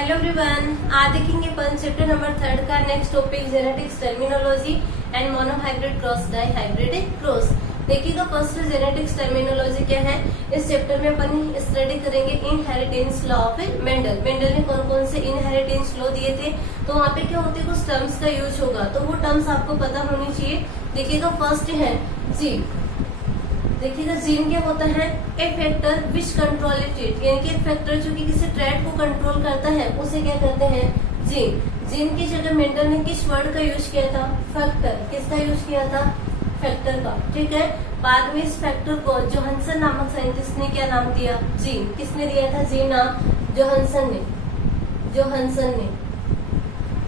Hello everyone, आज देखेंगे अपन chapter number 3 का next topic genetics terminology and monohybrid cross dihybrid cross. देखिएगा first genetics terminology क्या है। इस चैप्टर में अपन स्टडी करेंगे inheritance law of Mendel. Mendel ने कौन कौन से इनहेरिटेंस लॉ दिए थे, तो वहाँ पे क्या होते हैं कुछ टर्म्स का यूज होगा, तो वो टर्म्स आपको पता होनी चाहिए। देखिएगा फर्स्ट है जीन। देखिएगा जीन क्या होता है, a factor which control trait, यानी कि एक फैक्टर जो कि किसी ट्रेट को कंट्रोल करता है उसे क्या कहते हैं जीन। जीन की जगह मेंडल ने किस वर्ड का यूज किया था, फैक्टर। किसका यूज किया था, फैक्टर का। ठीक है, बाद में इस फैक्टर को जोहानसन नामक साइंटिस्ट ने क्या नाम दिया, जीन। किसने दिया था जीन नाम, जोहानसन ने।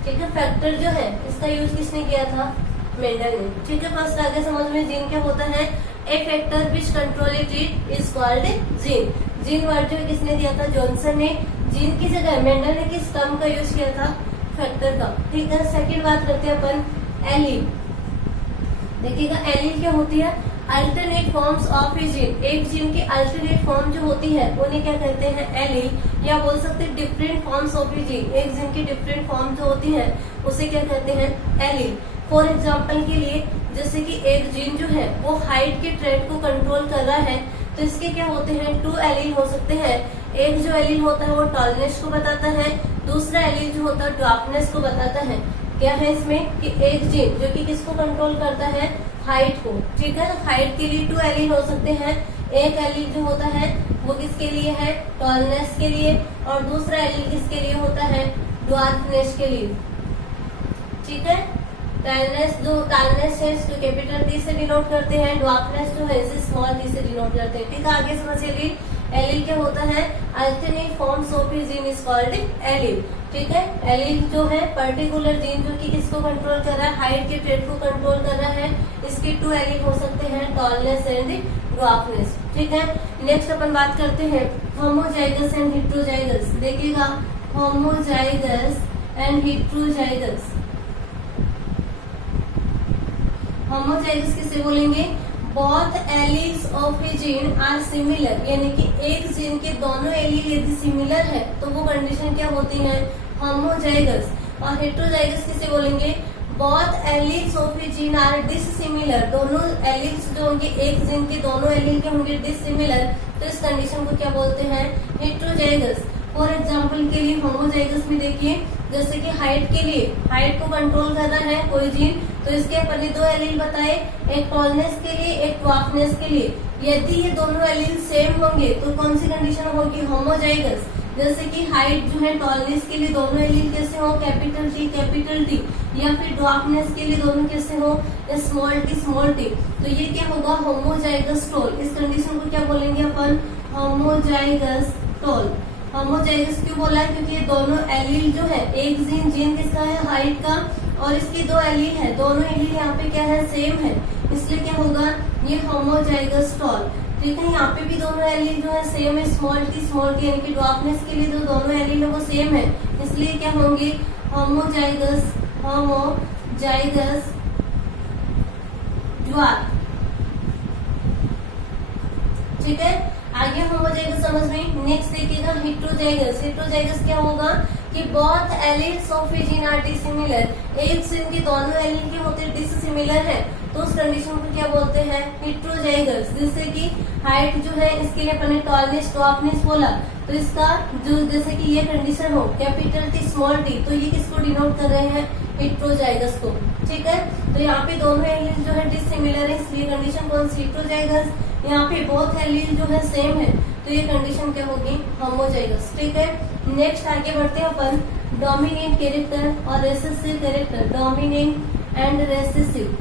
ठीक है, फैक्टर जो है इसका यूज किसने किया था, मेंडल ने। ठीक है, फर्स्ट आगे समझ में जीन क्या होता है, a factor which control it is called gene. Gene word जो किसने दिया था, जॉनसन ने। जीन की जगह मेंडल ने किस टर्म का यूज किया था, फैक्टर का। ठीक है, सेकंड बात करते हैं अपन एलील। देखिएगा एलील क्या होती है, alternate forms of a gene. एक जीन की अल्टरनेट फॉर्म जो होती है उन्हें क्या कहते हैं, एलील। या बोल सकते हैं different forms of a gene. एक जीन की डिफरेंट फॉर्म जो होती है उसे क्या कहते हैं, एलील। फॉर एग्जाम्पल के लिए जैसे कि एक जीन जो है वो हाइट के ट्रेट को कंट्रोल कर रहा है, तो इसके क्या होते हैं, 2 एलील हो सकते हैं। एक जो एलील होता है वो टॉलनेस को बताता है, दूसरा एलील जो होता है ड्वार्फनेस को बताता है। क्या है इसमें कि एक जीन जो कि किसको कंट्रोल करता है, हाइट को। ठीक है, हाइट के लिए 2 एलील हो सकते हैं। एक एलील जो होता है वो किसके लिए है, टॉलनेस के लिए, और दूसरा एलील किसके लिए होता है, ड्वार्फनेस के लिए। ठीक है, टालनेस है इसको कैपिटल टी से डिनोट करते हैं, ड्वार्फनेस जो है इसे स्मॉल टी से डिनोट करते हैं। ठीक है, आगे समझिए एलील क्या होता है, alternate forms of a gene is called allele. ठीक है, एलील जो है पर्टिकुलर जीन जो कि किसको कंट्रोल कर रहा है, हाइट के ट्रेट को कंट्रोल कर रहा है। इसके 2 एलील हो सकते हैं, टॉलनेस एंड ड्वार्फनेस। ठीक है, नेक्स्ट अपन बात करते हैं होमोजाइगस एंड हेटेरोजाइगस। देखिएगा होमोजाइगस एंड हेटेरोजाइगस। होमोजाइगस किसे बोलेंगे, both alleles of a gene are similar, यानी कि एक जीन के दोनों एलील यदि सिमिलर है तो वो कंडीशन क्या होती है, होमोजाइगस। और हेटेरोजाइगस किसे बोलेंगे, both alleles of a gene are dissimilar, दोनों एलील्स जो होंगे एक जीन के दोनों एलील के होंगे डिससिमिलर, तो इस कंडीशन को क्या बोलते हैं, हेटेरोजाइगस। फॉर एग्जाम्पल के लिए होमोजाइगस में देखिए जैसे कि हाइट के लिए, हाइट को कंट्रोल कर रहा है कोई जीन, तो इसके पहले 2 एलील बताए, एक टॉलनेस के लिए एक ड्वार्फनेस के लिए। यदि ये दोनों एलील सेम होंगे तो कौन सी कंडीशन होगी, होमोजाइगस। जैसे कि हाइट जो है टॉलनेस के लिए दोनों एलील कैसे हो, कैपिटल टी, या फिर ड्वार्फनेस के लिए दोनों कैसे हो, स्मॉल टी। तो ये क्या होगा, होमोजाइगस टॉल। इस कंडीशन को क्या बोलेंगे अपन, होमोजाइगस टॉल। होमोजाइगस क्यों बोला है, क्योंकि ये दोनों एलील जो है, एक जीन किसका है, हाइट का, और इसके 2 एलील है, दोनों एलील यहाँ पे क्या है, सेम है, इसलिए क्या होगा, ये होमोजाइगस टॉल। ठीक है, यहाँ पे भी दोनों एलील जो है सेम है, स्मॉल टी, यानी कि ड्वार्फनेस के लिए जो दोनों एलील है वो सेम है, इसलिए क्या होंगे, होमोजाइगस ड्वार्फ। ठीक है, आगे होमोजाइगस समझ में। नेक्स्ट देखिएगा हेटेरोजाइगस। हेटेरोजाइगस क्या होगा कि both alleles of a gene are dissimilar, एक जीन के दोनों एलील के होते डिसिमिलर है, तो उस कंडीशन को क्या बोलते हैं, हेटेरोजाइगस। जैसे कि हाइट जो है इसके लिए अपने टॉलनेस ड्वार्फनेस बोला, तो इसका जो जैसे कि ये कंडीशन हो कैपिटल टी स्मॉल टी, तो ये किसको डिनोट कर रहे हैं, हेटेरोजाइगस को। ठीक है, तो यहाँ पे दोनों एलील जो है डिसिमिलर है, इसलिए कंडीशन कौन सी, हेटेरोजाइगस। यहाँ पे बोथ एलील जो है सेम है, तो ये कंडीशन क्या होगी, होमोजाइगस। ठीक है, नेक्स्ट आगे बढ़ते हैं अपन डोमिनेंट कैरेक्टर और recessive character. Dominant and recessive.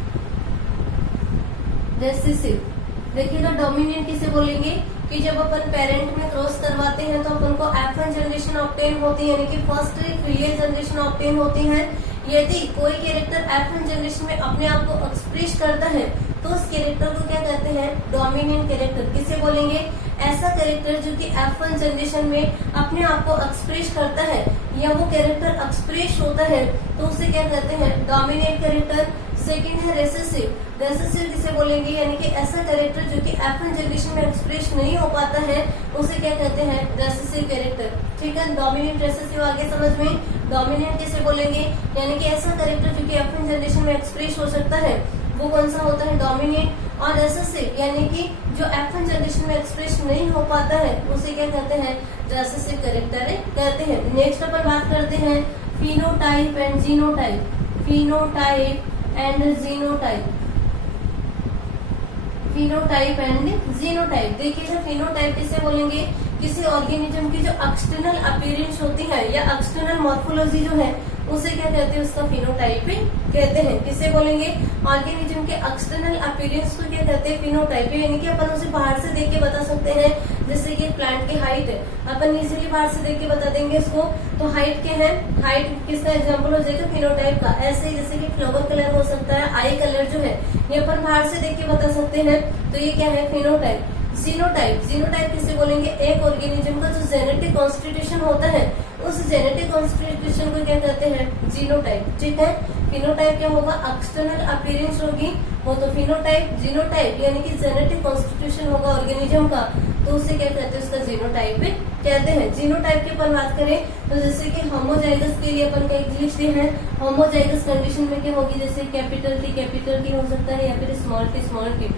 देखिएगा डोमिनेंट किसे बोलेंगे कि जब अपन पेरेंट में क्रॉस करवाते हैं तो अपन को F1 जनरेशन ऑब्टेन होती है, यानी कि फर्स्ट फिलियल जनरेशन ऑब्टेन होती है। यदि कोई कैरेक्टर F1 जनरेशन में अपने आप को एक्सप्रेस करता है तो उस कैरेक्टर को क्या कहते हैं, डोमिनेंट कैरेक्टर। किसे बोलेंगे, ऐसा कैरेक्टर जो कि F1 जनरेशन में अपने आप को एक्सप्रेस करता है या वो कैरेक्टर एक्सप्रेस होता है तो उसे क्या कहते हैं, डोमिनेंट कैरेक्टर। सेकंड है रेसेसिव। रेसेसिव किसे बोलेंगे, यानी कि ऐसा कैरेक्टर जो कि F1 जनरेशन में एक्सप्रेस नहीं हो पाता है उसे क्या कहते हैं, रेसेसिव कैरेक्टर। ठीक है, डोमिनेंट रेसेसिव आगे समझ में। डोमिनेंट किसे बोलेंगे, यानी कि ऐसा कैरेक्टर जो कि F1 जनरेशन में एक्सप्रेस हो सकता है वो कौन सा होता है, डोमिनेंट। और रेसेसिव यानी कि जो F1 जनरेशन में एक्सप्रेस नहीं हो पाता है उसे क्या कहते हैं, रेसेसिव कैरेक्टर कहते हैं। नेक्स्ट अपन बात करते हैं phenotype and genotype. Phenotype and genotype. Phenotype and genotype. देखिए फिनोटाइप किसे बोलेंगे, किसी ऑर्गेनिज्म की जो एक्सटर्नल अपीयरेंस होती है या एक्सटर्नल मॉर्फोलॉजी जो है उसे क्या कहते हैं, उसका फिनोटाइप कहते हैं। किसे बोलेंगे, ऑर्गेनिज्म के एक्सटर्नल अपीयरेंस को क्या कहते हैं, फिनोटाइप। यानी कि अपन उसे बाहर से देख के बता सकते हैं, जैसे कि प्लांट की हाइट है, अपन इजीली बाहर से देख के बता देंगे इसको। तो हाइट क्या है, हाइट किसका एग्जांपल हो जाएगा, फिनोटाइप का। ऐसे ही जैसे कि फ्लावर कलर हो सकता है, आई कलर जो है ये अपन बाहर से देख के बता सकते हैं, तो ये क्या है, फिनोटाइप। जीनोटाइप। जीनोटाइप किसे बोलेंगे, एक ऑर्गेनिज्म का जो जेनेटिक कॉन्स्टिट्यूशन होता है उस जेनेटिक कॉन्स्टिट्यूशन को क्या कहते हैं, जीनोटाइप। ठीक है, फिनोटाइप क्या होगा, एक्सटर्नल अपीयरेंस होगी वो तो फिनोटाइप। जीनोटाइप यानी कि जेनेटिक कॉन्स्टिट्यूशन होगा ऑर्गेनिज्म का तो उसे क्या कहते हैं, उसका जीनोटाइप कहते हैं। जीनोटाइप की अपन बात करें तो जैसे कि होमोजाइगस के लिए अपन क्या लिखते हैं, होमोजाइगस कंडीशन में क्या होगी, जैसे कैपिटल टी हो सकता है या फिर स्मॉल टी।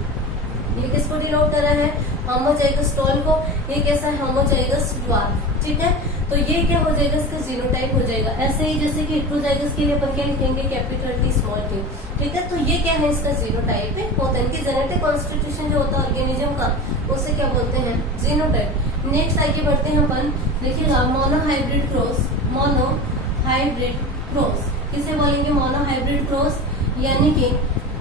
ये किसको डिनोट कर रहा है, होमोजाइगस टॉल को। ये कैसा है, होमोजाइगस ड्वार्फ। ठीक है, तो ये क्या हो जाएगा, इसका जीनोटाइप हो जाएगा। ऐसे ही जैसे कि हेटेरोजाइगस के लिए अपन क्या लिखेंगे, कैपिटल टी स्मॉल टी। ठीक है, तो ये क्या है, इसका जीनोटाइप होता है। इनकी जेनेटिक कॉन्स्टिट्यूशन जो होता है ऑर्गेनिज्म का उसे क्या बोलते हैं, जीनोटाइप। नेक्स्ट आगे बढ़ते हैं अपन, देखिएगा मोनोहाइब्रिड क्रॉस। मोनोहाइब्रिड क्रॉस किसे बोलेंगे, मोनोहाइब्रिड क्रॉस यानी कि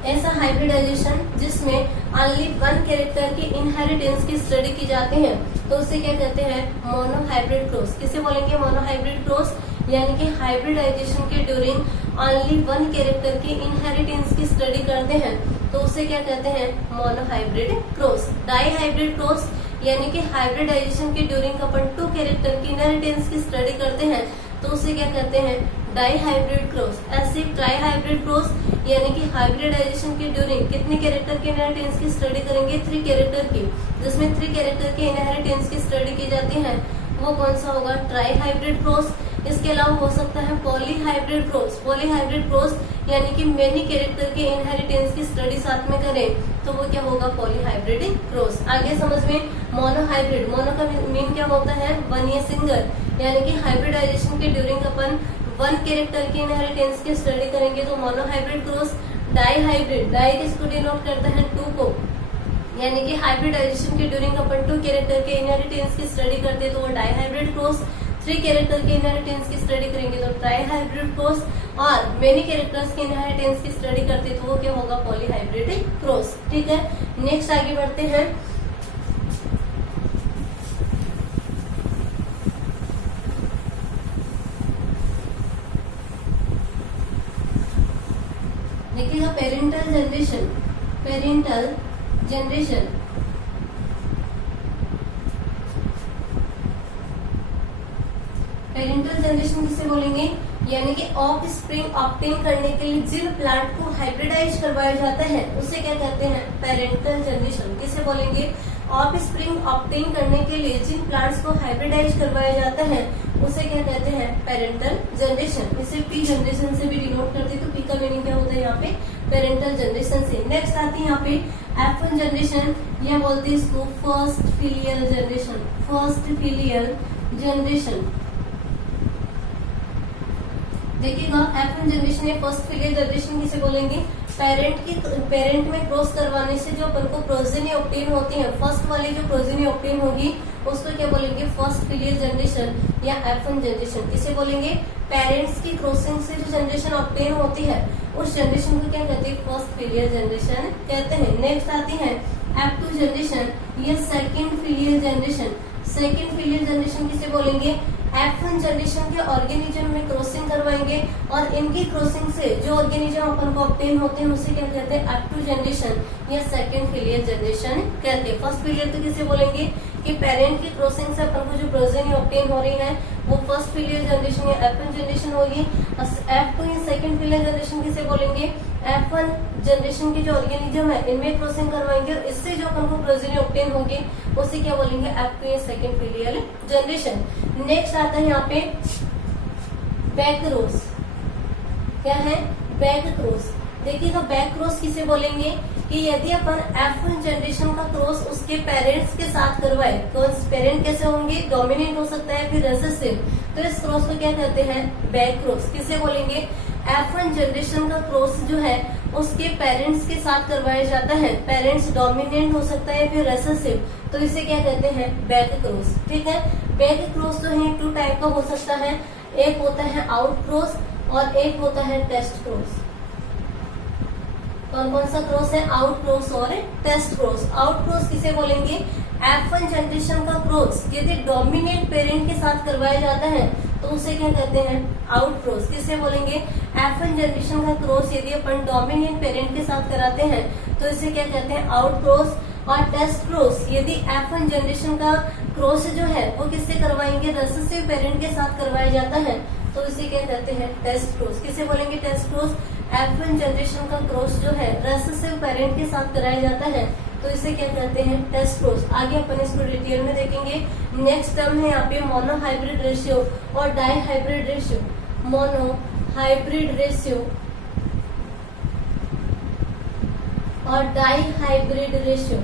ऐसा हाइब्रिडाइजेशन जिसमें ओनली वन कैरेक्टर की इनहेरिटेंस की स्टडी की जाती है तो उसे क्या कहते हैं, मोनोहाइब्रिड क्रॉस। किसे बोलेंगे, मोनोहाइब्रिड क्रॉस यानी कि हाइब्रिडाइजेशन के ड्यूरिंग ओनली वन कैरेक्टर की इनहेरिटेंस की स्टडी करते हैं तो उसे क्या कहते हैं, monohybrid cross. Dihybrid cross यानी कि हाइब्रिडाइजेशन के ड्यूरिंग अपन टू कैरेक्टर की इनहेरिटेंस की स्टडी करते हैं तो उसे क्या कहते हैं, डाई हाइब्रिड क्रॉस। ऐसे ट्राई हाइब्रिड क्रॉस यानी कि हाइब्रिडाइजेशन के ड्यूरिंग कितने कैरेक्टर के इनहेरिटेंस की स्टडी करेंगे, 3 कैरेक्टर की, जिसमें 3 कैरेक्टर के इनहेरिटेंस की स्टडी की जाती है वो कौन सा होगा, ट्राई हाइब्रिड क्रॉस। इसके अलावा हो सकता है poly hybrid cross. Poly hybrid cross यानी कि मेनी कैरेक्टर के इनहेरिटेंस की स्टडी साथ में करें तो वो क्या होगा, पॉली हाइब्रिड क्रॉस। आगे समझ में, मोनोहाइब्रिड। मोनो का मीन क्या होता है, वन या सिंगल, यानी कि हाइब्रिडाइजेशन के ड्यूरिंग अपन वन कैरेक्टर की इनहेरिटेंस की स्टडी करेंगे तो monohybrid cross. Dihybrid, di किसको डिनोट करता है, 2 को, यानी कि हाइब्रिडाइजेशन के ड्यूरिंग अपन 2 कैरेक्टर के इनहेरिटेंस की स्टडी करते हैं तो वो डाई हाइब्रिड क्रॉस। 3 कैरेक्टर के इनहेरिटेंस की स्टडी करेंगे तो ट्राई हाइब्रिड क्रॉस। और मेनी कैरेक्टर्स के इनहेरिटेंस की स्टडी करते हैं तो वो क्या होगा, पॉली हाइब्रिड क्रॉस। ठीक है, नेक्स्ट आगे बढ़ते हैं। देखिएगा parental generation. Parental generation parental generation किसे बोलेंगे, यानी कि ऑफ स्प्रिंग ऑब्टेन करने के लिए जिन प्लांट को हाइब्रिडाइज करवाया जाता है उसे क्या कहते हैं, पेरेंटल जनरेशन। किसे बोलेंगे, ऑफ स्प्रिंग ऑब्टेन करने के लिए जिन प्लांट्स को हाइब्रिडाइज करवाया जाता है उसे क्या कहते हैं, पेरेंटल जनरेशन। इसे पी जनरेशन से भी डिनोट करते तो पी का मीनिंग क्या होता है यहाँ पे, पेरेंटल जनरेशन से। नेक्स्ट आती है यहाँ पे F1 जनरेशन, या बोलते हैं इसको first filial generation. First filial generation देखिएगा, F1 जनरेशन या फर्स्ट फिलियल जनरेशन किसे बोलेंगे, पेरेंट में क्रॉस करवाने से जो अपन को प्रोजेनी ऑब्टेन होती है, फर्स्ट वाली जो प्रोजेनी ऑब्टेन होगी उसको क्या बोलेंगे, फर्स्ट फिलियल जनरेशन या F1 जनरेशन। इसे बोलेंगे पेरेंट्स की क्रॉसिंग से जो जनरेशन ऑब्टेन होती है उस जनरेशन को क्या कहते हैं, फर्स्ट फिलियल जनरेशन कहते हैं। नेक्स्ट आती है F2 जनरेशन या second filial generation. Second filial generation किसे बोलेंगे, F1 जनरेशन के ऑर्गेनिज्म में क्रॉसिंग करवाएंगे और इनकी क्रॉसिंग से जो ऑर्गेनिज्म अपन को ऑब्टेन होते हैं उसे क्या कहते हैं, F2 जनरेशन या सेकेंड फिलियल जनरेशन कहते हैं। फर्स्ट फिलियल तो किसे बोलेंगे कि पेरेंट की क्रॉसिंग से अपन को जो प्रोजेनी ऑब्टेन हो रही है वो फर्स्ट फिलियल जनरेशन या F1 जनरेशन होगी। F2 या सेकेंड फिलियल जनरेशन किसे बोलेंगे, F1 जनरेशन के जो ऑर्गेनिज्म है इनमें क्रॉसिंग करवाएंगे और इससे जो अपन को प्रोजेनी ऑब्टेन होगी उसे क्या बोलेंगे, F2 या सेकेंड फिलियल जनरेशन। नेक्स्ट आता है यहाँ पे बैक क्रॉस। क्या है, बैक क्रॉस। देखिएगा बैक क्रॉस किसे बोलेंगे कि यदि अपन F1 जनरेशन का क्रॉस उसके पेरेंट्स के साथ करवाए तो पेरेंट कैसे होंगे, डोमिनेंट हो सकता है, फिर रिसेसिव, तो इस क्रॉस को क्या कहते हैं, बैक क्रॉस। किसे बोलेंगे, F1 जनरेशन का क्रॉस जो है उसके पेरेंट्स के साथ करवाया जाता है, पेरेंट्स डोमिनेंट हो सकता है फिर रिसेसिव, तो इसे क्या कहते हैं, बैक क्रॉस। ठीक है, बैक क्रॉस जो है 2 टाइप का हो सकता है, एक होता है आउट क्रॉस और एक होता है टेस्ट क्रॉस। कौन कौन सा क्रॉस है, आउट क्रॉस और टेस्ट क्रॉस। आउट क्रॉस किसे बोलेंगे, F1 जनरेशन का क्रॉस यदि डोमिनेंट पेरेंट के साथ करवाया जाता है तो उसे क्या कहते हैं, आउट क्रॉस। किसे बोलेंगे, F1 जनरेशन का क्रॉस यदि अपन डोमिनेंट पेरेंट के साथ कराते हैं तो इसे क्या कहते हैं, आउट क्रॉस। और टेस्ट क्रॉस यदि F1 जनरेशन का क्रॉस जो है वो किससे करवाएंगे, रिसेसिव पेरेंट के साथ करवाया जाता है तो इसे क्या कहते हैं, टेस्ट क्रॉस। किसे बोलेंगे, टेस्ट क्रॉस। F1 जनरेशन का क्रॉस जो है रिसेसिव पेरेंट के साथ कराया जाता है तो इसे क्या कहते हैं, टेस्ट क्रॉस। आगे अपन इसको डिटेल में देखेंगे। नेक्स्ट टर्म है यहाँ पे मोनो हाइब्रिड रेशियो और dihybrid ratio. Monohybrid ratio और डाई हाइब्रिड रेशियो।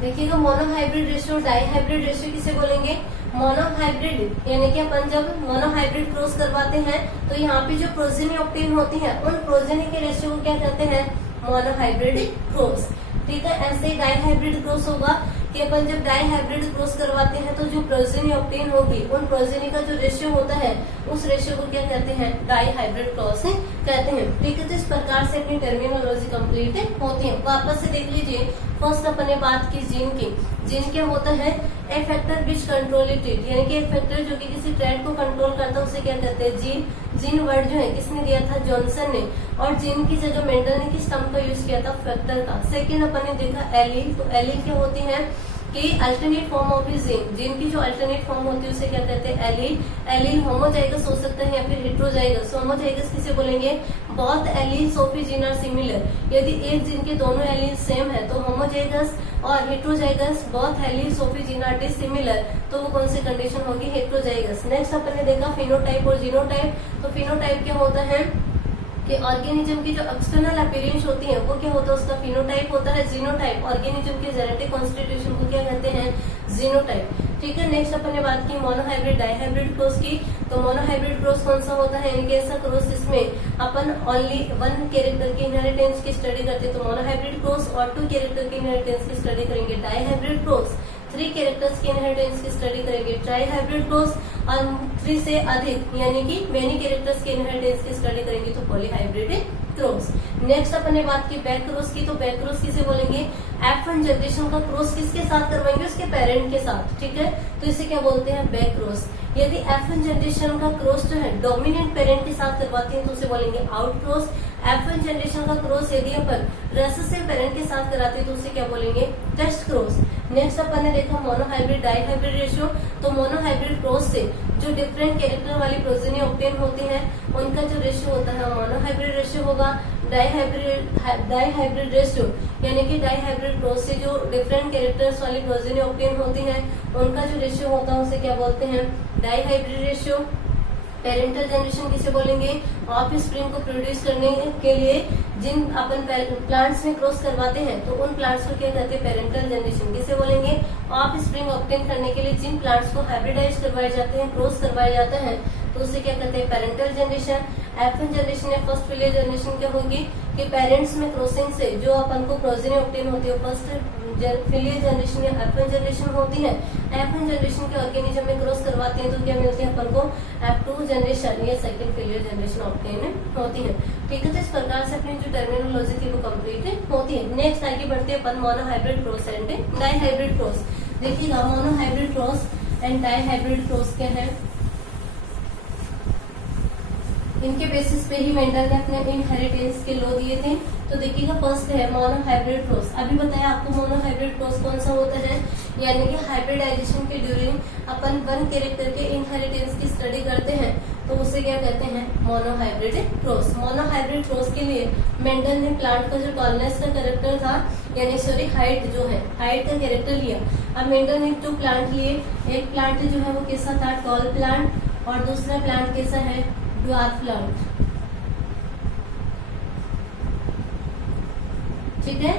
देखिएगा monohybrid ratio, dihybrid ratio किसे बोलेंगे, मोनो हाइब्रिड यानी कि अपन जब मोनो हाइब्रिड क्रॉस करवाते हैं तो यहाँ पे जो प्रोजेनी ऑब्टेन होती है उन प्रोजेनी के रेशियो को क्या कहते हैं, मोनो हाइब्रिड क्रॉस। ठीक है, ऐसे ही डाई हाइब्रिड क्रॉस होगा कि अपन जब डाई हाइब्रिड क्रॉस करवाते हैं तो जो प्रोजेनी ऑब्टेन होगी उन प्रोजेनी का जो रेशियो होता है उस रेशियो को क्या कहते हैं, डाई हाइब्रिड क्रॉस कहते हैं। ठीक है, तो इस प्रकार से अपनी टर्मिनोलॉजी कंप्लीट होती है। वापस से देख लीजिए। फर्स्ट अपन ने बात की जीन की। जीन क्या होता है, a factor which control it, यानी कि एक फैक्टर जो कि किसी ट्रेड को कंट्रोल करता है उसे क्या कहते हैं, जीन। जीन वर्ड जो है किसने दिया था, जॉनसन ने, और जीन की जगह मेंडल ने किस टर्म का यूज किया था, फैक्टर का। सेकंड अपन ने देखा एलील। तो एलील क्या होती है कि alternate form of gene. Gene की जो अल्टरनेट फॉर्म होती है उसे क्या कहते हैं, एलील। एलील होमोजाइगस हो सकता है या फिर हेट्रोजाइगस। होमोजाइगस किसे बोलेंगे, both alleles of a gene are similar. यदि एक जीन के दोनों एलील सेम है तो होमोजाइगस, और heterozygous both alleles of a gene are dissimilar, तो वो कौन सी कंडीशन होगी, हेट्रोजाइगस। नेक्स्ट अपन ने देखा फिनोटाइप और जीनोटाइप। तो फिनोटाइप क्या होता है कि ऑर्गेनिज्म की जो एक्सटर्नल अपीयरेंस होती है वो क्या होता है, उसका फिनोटाइप होता है। जीनोटाइप ऑर्गेनिज्म के जेनेटिक कॉन्स्टिट्यूशन को क्या कहते हैं, जीनोटाइप। ठीक है, नेक्स्ट अपन ने बात की मोनोहाइब्रिड डाई हाइब्रिड क्रॉस की। तो मोनोहाइब्रिड क्रॉस कौन सा होता है, इनके ऐसा क्रॉस जिसमें अपन ओनली 1 कैरेक्टर की इनहेरिटेंस की स्टडी करते हैं तो मोनोहाइब्रिड क्रॉस, और 2 कैरेक्टर की इनहेरिटेंस की स्टडी करेंगे डाई हाइब्रिड क्रॉस। 3 कैरेक्टर्स की इनहेरिटेंस की स्टडी करेंगे ट्राई हाइब्रिड क्रॉस, और 3 से अधिक यानी कि मेनी कैरेक्टर्स की इनहेरिटेंस की स्टडी करेंगे तो पॉलीहाइब्रिड क्रॉस। नेक्स्ट अपन ने बात की बैक क्रॉस की। तो बैक क्रॉस किसे बोलेंगे, F1 जनरेशन का क्रॉस किसके साथ करवाएंगे, उसके पेरेंट के साथ। ठीक है, तो इसे क्या बोलते हैं, बैक क्रॉस। यदि F1 जनरेशन का क्रॉस जो है डोमिनेंट पेरेंट के साथ करवाते हैं तो उसे बोलेंगे आउट क्रॉस। F1 जनरेशन का क्रॉस यदि अपन रिसेसिव पेरेंट के साथ कराते हैं तो उसे क्या बोलेंगे, टेस्ट क्रॉस। नेक्स्ट अपन ने देखा मोनोहाइब्रिड डाई हाइब्रिड रेशियो। तो मोनोहाइब्रिड क्रॉस से जो डिफरेंट कैरेक्टर वाली प्रोजेनी ऑब्टेन होती है उनका जो रेशियो होता है मोनोहाइब्रिड रेशियो होगा। डाई हाइब्रिड रेशियो यानी कि डाई हाइब्रिड क्रॉस से जो डिफरेंट कैरेक्टर्स वाली प्रोजेनी ऑब्टेन होती है उनका जो रेशियो होता है उसे क्या बोलते हैं, dihybrid ratio. Parental generation किसे बोलेंगे, ऑफ स्प्रिंग को प्रोड्यूस करने के लिए जिन अपन प्लांट्स में क्रॉस करवाते हैं तो उन प्लांट्स को क्या कहते हैं, पेरेंटल जनरेशन। किसे बोलेंगे, ऑफ स्प्रिंग ऑब्टेन करने के लिए जिन प्लांट्स को हाइब्रिडाइज करवाए जाते हैं, क्रॉस करवाया जाता है तो उसे क्या कहते हैं, पेरेंटल जनरेशन। F1 जनरेशन या फर्स्ट फिलियल जनरेशन क्या होगी कि पेरेंट्स में क्रॉसिंग से जो अपन को प्रोजेनी ऑब्टेन होती है फर्स्ट फिलियल जनरेशन या F1 जनरेशन होती है। F1 जनरेशन के ऑर्गेनिज्म में क्रॉस करवाते हैं तो क्या मिलती है अपन को, F2 जनरेशन या सेकंड फिलियल जनरेशन ऑब्टेन होती है। ठीक है, तो इस प्रकार से अपनी जो टर्मिनोलॉजी थी वो कंप्लीट होती है। नेक्स्ट आगे बढ़ते हैं अपन monohybrid cross and dihybrid cross. देखिएगा monohybrid cross and dihybrid cross क्या है, इनके बेसिस पे ही मेंडल ने अपने इनहेरिटेंस के लॉ दिए थे। तो देखिएगा फर्स्ट है मोनोहाइब्रिड क्रॉस। अभी बताया आपको मोनोहाइब्रिड क्रॉस कौन सा होता है, यानी कि हाइब्रिडाइजेशन के ड्यूरिंग अपन 1 कैरेक्टर के इनहेरिटेंस की स्टडी करते हैं तो उसे क्या कहते हैं, मोनोहाइब्रिड क्रॉस। मोनोहाइब्रिड क्रॉस के लिए मेंडल ने प्लांट का जो टॉलनेस का कैरेक्टर था, यानी सॉरी हाइट जो है, हाइट का कैरेक्टर लिया। अब मेंडल ने 2 प्लांट लिए, एक प्लांट जो है वो कैसा था, टॉल प्लांट, और दूसरा प्लांट कैसा है, ड्वार्फ प्लांट। ठीक है,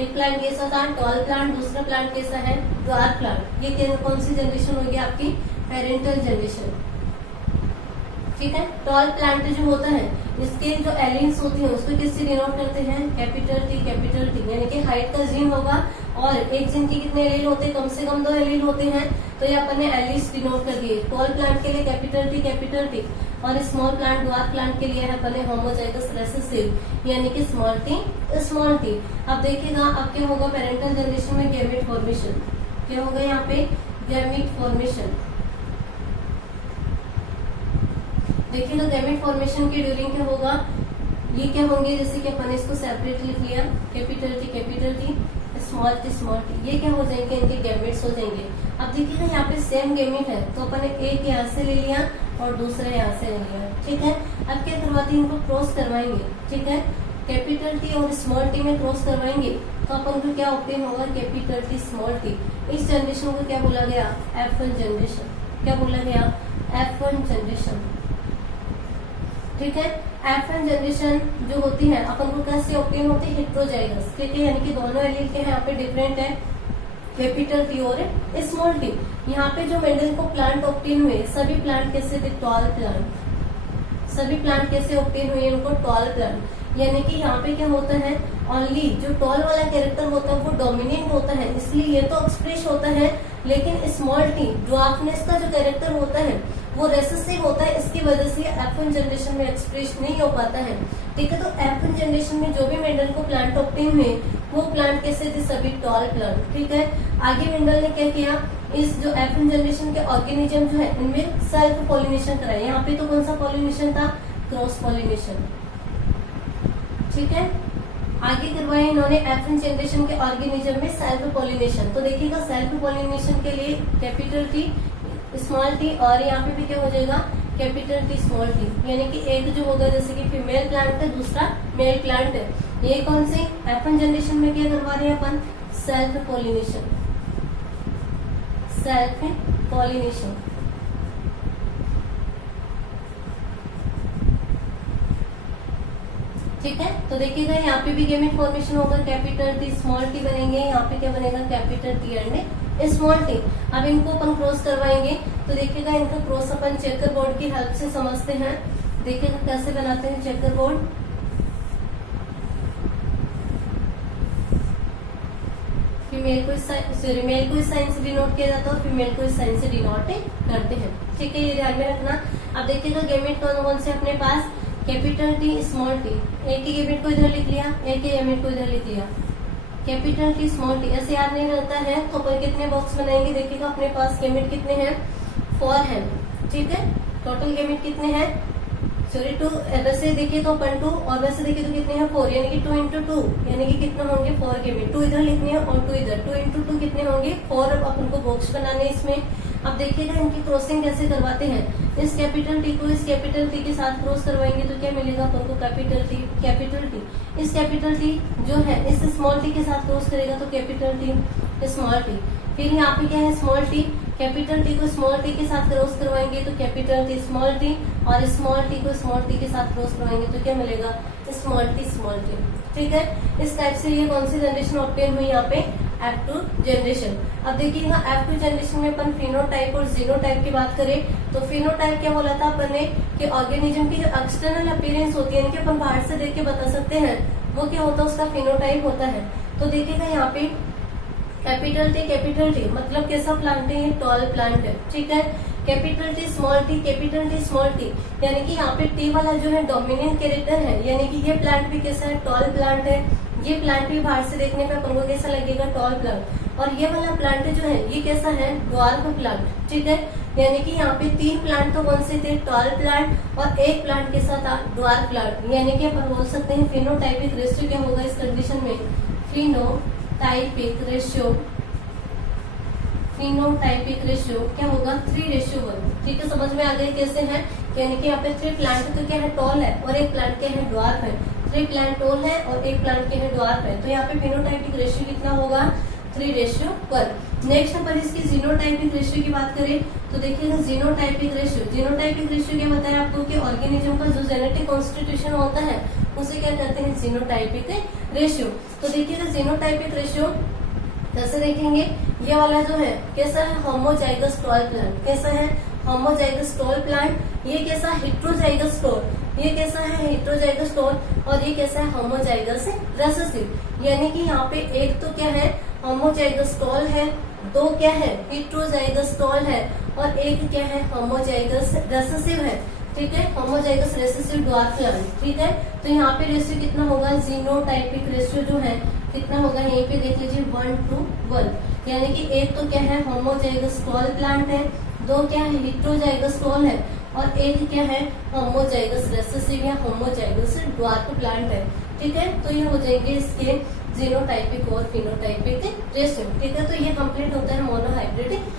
एक प्लांट कैसा था, टॉल प्लांट, दूसरा प्लांट कैसा है, ड्वार्फ प्लांट। ये कौन सी जनरेशन होगी आपकी, पेरेंटल जनरेशन। ठीक है, टॉल प्लांट जो होता है इसके जो एलिन्स होती हैं उसको किससे डिनोट करते हैं, कैपिटल टी, कैपिटल टी, यानी कि हाइट का जीन होगा और एक जीन के कितने एलील होते हैं, कम से कम 2 एलील होते हैं, तो ये अपन ने एलिस डिनोट कर दिए। टॉल प्लांट के लिए कैपिटल टी, और स्मॉल प्लांट, ड्वार्फ प्लांट के लिए है अपन ने होमोजाइगस रिसेसिव, यानी कि स्मॉल टी। अब देखिएगा अब क्या होगा, पेरेंटल जनरेशन में गैमेट फॉर्मेशन, क्या होगा यहाँ पे, गैमेट फॉर्मेशन। देखिएगा गैमेट फॉर्मेशन के ड्यूरिंग क्या होगा, ये क्या होंगे, जैसे कि अपन इसको सेपरेट लिख लिया, कैपिटल टी, स्मॉल टी, ये क्या हो जाएंगे, इनके गैमेट्स हो जाएंगे। अब देखिएगा यहाँ पे सेम गैमेट है, तो अपन ने एक यहाँ से ले लिया और दूसरा यहाँ से ले लिया। ठीक है, अब क्या करवाते हैं, इनको क्रॉस करवाएंगे। ठीक है, कैपिटल टी और स्मॉल टी में क्रॉस करवाएंगे तो अपन को क्या ऑब्टेन होगा, कैपिटल टी, स्मॉल टी। इस जनरेशन को क्या बोला गया, F1 जनरेशन। क्या बोला गया, F1 जनरेशन। ठीक है, F1 जनरेशन जो होती है अपन को कैसे ऑब्टेन होती है, हेट्रोजाइगस। ठीक है, यानी कि दोनों एलील के यहाँ पे डिफरेंट है, कैपिटल टी और स्मॉल टी। यहाँ पे जो मेंडल को प्लांट ऑब्टेन हुए, सभी प्लांट कैसे थे, टॉल प्लांट। सभी प्लांट कैसे ऑब्टेन हुए, इनको टॉल प्लांट। यानी कि यहाँ पे क्या होता है, ओनली जो टॉल वाला कैरेक्टर होता है वो डोमिनेंट होता है, इसलिए ये तो एक्सप्रेस होता है, लेकिन स्मॉल टी ड्वार्फनेस का जो कैरेक्टर होता है वो रेसेसिव होता है, इसकी वजह से F1 जनरेशन में एक्सप्रेस नहीं हो पाता है। ठीक है, तो F1 जनरेशन में जो भी मेंडल को प्लांट ऑब्टेन हुए वो प्लांट कैसे थे, सभी टॉल प्लांट। ठीक है, आगे मेंडल ने क्या किया, इस जो F1 जनरेशन के ऑर्गेनिज्म जो है इनमें सेल्फ पॉलिनेशन कराया। यहाँ पे तो कौन सा पॉलिनेशन था, क्रॉस पॉलिनेशन। ठीक है, आगे करवाया इन्होंने F1 जनरेशन के ऑर्गेनिज्म में सेल्फ पॉलिनेशन। तो देखिएगा सेल्फ पॉलिनेशन के लिए कैपिटल टी, स्मॉल टी, और यहाँ पे भी क्या हो जाएगा, कैपिटल टी, स्मॉल टी। यानी कि एक जो होगा जैसे कि फीमेल प्लांट है, दूसरा मेल प्लांट है, ये कौन सी F1 जनरेशन में क्या करवा रहे हैं अपन, सेल्फ पॉलिनेशन। Self pollination. ठीक है, तो देखिएगा यहाँ पे भी गैमेट फॉर्मेशन होगा, कैपिटल टी, स्मॉल टी बनेंगे। यहाँ पे क्या बनेगा, capital T and small T. अब इनको अपन क्रॉस करवाएंगे, तो देखिएगा इनका क्रॉस अपन चेकर बोर्ड की हेल्प से समझते हैं। देखिएगा कैसे बनाते हैं चेकर बोर्ड। फीमेल को सॉरी मेल को इस साइन से डिनोट किया जाता है और फीमेल को इस साइन से डिनोट करते हैं। ठीक है, ये ध्यान में रखना। अब देखिएगा गैमेट कौन कौन से अपने पास, कैपिटल टी, स्मॉल टी। एक ही गैमेट को इधर लिख लिया, एक ही गैमेट को इधर लिख लिया, कैपिटल टी, स्मॉल टी। ऐसे याद नहीं रहता है तो अपन कितने बॉक्स बनाएंगे, देखिएगा अपने पास गैमेट कितने हैं, 4 हैं। ठीक है, टोटल गैमेट कितने हैं, सॉरी 2। वैसे देखिए तो अपन 2 और वैसे देखिए तो कितने हैं, 4, यानी कि 2 into 2 यानी कि कितने होंगे, 4 गैमेट। 2 इधर लिखने हैं और 2 इधर, 2 into 2 कितने होंगे, 4। अब अपन को बॉक्स बनाने इसमें। अब देखिएगा इनकी क्रॉसिंग कैसे करवाते हैं, इस कैपिटल टी को इस कैपिटल टी के साथ क्रॉस करवाएंगे तो क्या मिलेगा अपन को, कैपिटल टी, कैपिटल टी। इस कैपिटल टी जो है इस स्मॉल टी के साथ क्रॉस करेगा तो कैपिटल टी, स्मॉल टी। फिर यहाँ पे क्या है, स्मॉल टी, कैपिटल टी को स्मॉल टी के साथ क्रॉस करवाएंगे तो कैपिटल टी, स्मॉल टी, और स्मॉल टी को स्मॉल टी के साथ क्रॉस करवाएंगे तो क्या मिलेगा, स्मॉल टी, स्मॉल टी। ठीक है, इस टाइप से ये कौन सी जनरेशन ऑब्टेन हुई यहाँ पे, F2 जनरेशन। अब देखिएगा F2 जनरेशन में अपन फिनोटाइप और जीनोटाइप की बात करें तो फिनोटाइप क्या बोला था अपन ने कि ऑर्गेनिज्म की जो एक्सटर्नल अपीयरेंस होती है, इनके अपन बाहर से देख के बता सकते हैं, वो क्या होता है, उसका फिनोटाइप होता है। तो देखिएगा यहाँ पे कैपिटल टी मतलब कैसा प्लांट है, ये टॉल प्लांट है। ठीक है, capital T, small T, capital T, small T, यानी कि यहाँ पे टी वाला जो है डोमिनेंट कैरेक्टर है, यानी कि ये प्लांट भी कैसा है, टॉल प्लांट है। ये प्लांट भी बाहर से देखने पे अपन को कैसा लगेगा, टॉल प्लांट। और ये वाला प्लांट जो है ये कैसा है, ड्वार्फ प्लांट। ठीक है, यानी कि यहाँ पे 3 प्लांट तो कौन से थे, टॉल प्लांट, और एक प्लांट कैसा था, ड्वार्फ प्लांट। यानी कि अपन बोल सकते हैं फिनोटाइपिक रेशियो क्या होगा इस कंडीशन में, फिनोटाइपिक रेशियो फिनोटाइपिक रेशियो क्या होगा 3:1। ठीक है, समझ में आ गया कैसे है। यानी कि यहाँ पे 3 प्लांट तो क्या है टॉल है और एक प्लांट क्या है ड्वार्फ है। 3 प्लांट टॉल है और एक प्लांट क्या है ड्वार्फ है। तो यहाँ पे फिनोटाइपिक रेशियो कितना होगा 3:1। नेक्स्ट अपन इसकी जीनोटाइपिक रेशियो की बात करें तो देखिएगा जीनोटाइपिक रेशियो क्या बताया आपको कि ऑर्गेनिज्म का जो जेनेटिक कॉन्स्टिट्यूशन होता है उसे क्या कहते हैं जीनोटाइपिक रेशियो। तो देखिएगा जीनोटाइपिक रेशियो कैसे देखेंगे, ये वाला जो है कैसा है होमोजाइगस टॉल प्लांट। कैसा है होमोजाइगस टॉल प्लांट। ये कैसा हेट्रोजाइगस टॉल, ये कैसा है हेट्रोजाइगस टॉल और ये कैसा है होमोजाइगस रेसेसिव। यानी कि यहाँ पे एक तो क्या है होमोजाइगस टॉल है, दो क्या है हेट्रोजाइगस टॉल है और एक क्या है होमोजाइगस रेसेसिव है। ठीक है, होमोजाइगस रेसेसिव ड्वार्फ प्लांट। ठीक है, तो यहाँ पे रेशियो कितना होगा जीनोटाइपिक रेशियो जो है कितना होगा यहीं पे देख लीजिए 1:1। यानी कि एक तो क्या है होमोजाइगस टॉल प्लांट है, दो क्या है हेट्रोजाइगस टॉल है और एक क्या है होमोजाइगस रेसेसिव या होमोजाइगस ड्वार्फ प्लांट है। ठीक है, तो ये हो जाएंगे इसके जीनोटाइपिक और फिनोटाइपिक रेशियो। ठीक है, तो ये कंप्लीट होता है मोनोहाइब्रिड